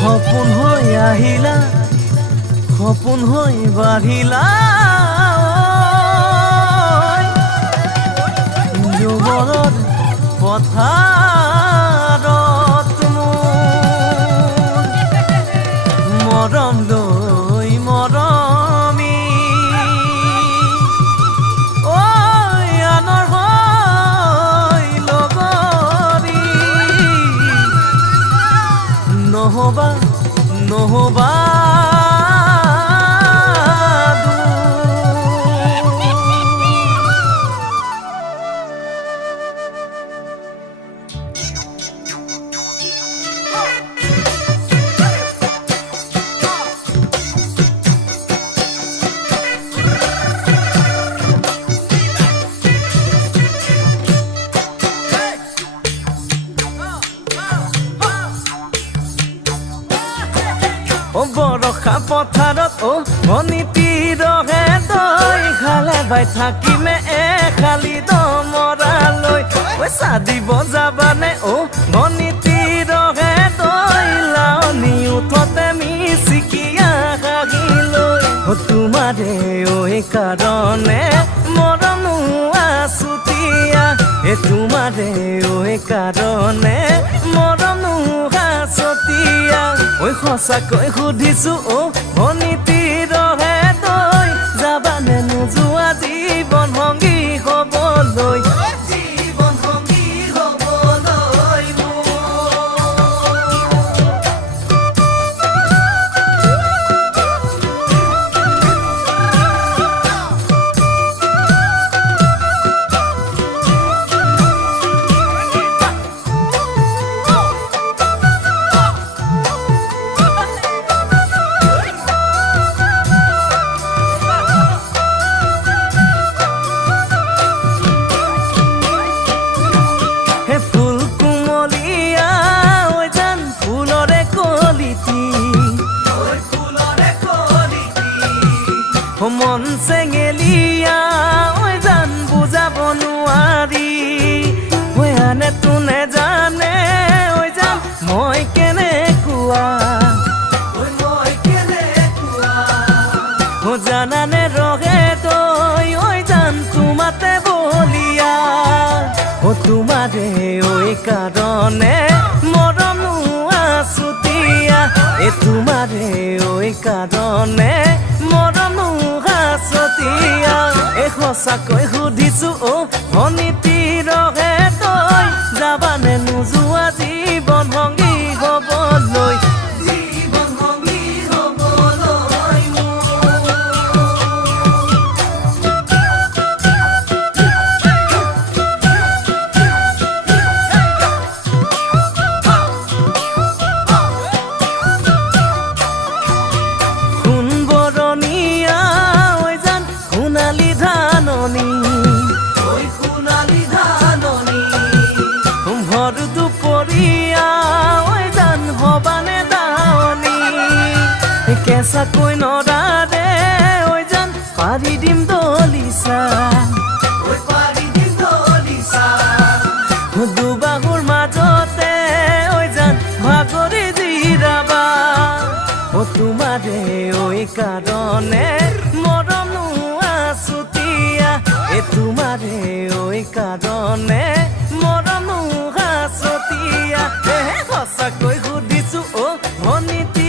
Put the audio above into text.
সপোন হৈ আহিলা সপোন হৈ বাঢ়িলা যুগলত পথাৰত মৰম লৈ মৰমি আনৰ হৈ লগৰী নহবা নহবা বৰষা পথাৰত মণিতীৰহে দৈ খালে বাই থাকিমে খালি দমৰালৈ পইচা দিব যাবানে মণিতীৰহে দৈ লাৱনি উঠতে মিচিকিয়া হাগিলৈ তোমাৰে কাৰণে মৰমো আছুতীয়া তোমাৰে কাৰণে মৰমো আছতীয়া সঁচাকৈ সুধিছো মণিতীৰহে দৈ যাবানে নোযোৱা জীৱন সংগী হ'বলৈ জীৱন সংগী হ'বলৈ মন চেঙেলিয়া জান বুজাব নোৱাৰি আনে তোনে জানে জান মই কেনেকুৱা জানানে ৰহে তই জান তোমাতে বলিয়া তোমাৰে কাৰণে মৰমো আছুতীয়া তোমাৰে কাৰণে মৰমো আছতীয়া সঁচাকৈ সুধিছো মণিতীৰহে তই যাবানে নোযোৱা জীৱন সংগী হ'বলৈ জীৱন সংগী হ'বলৈ ভৰ দুপৰীয়া জান হবানে দাৱনী কেঁচাকৈ নৰাৰে জান পাৰি দিম দলিচা দুবাহুৰ মাজতে জান ভাগৰি জিৰাবা তোমাৰে কাৰণে মৰমো আছুতীয়া তোমাৰে কাৰণে মৰমো আছতীয়া সঁচাকৈ সুধিছো মণিতীৰ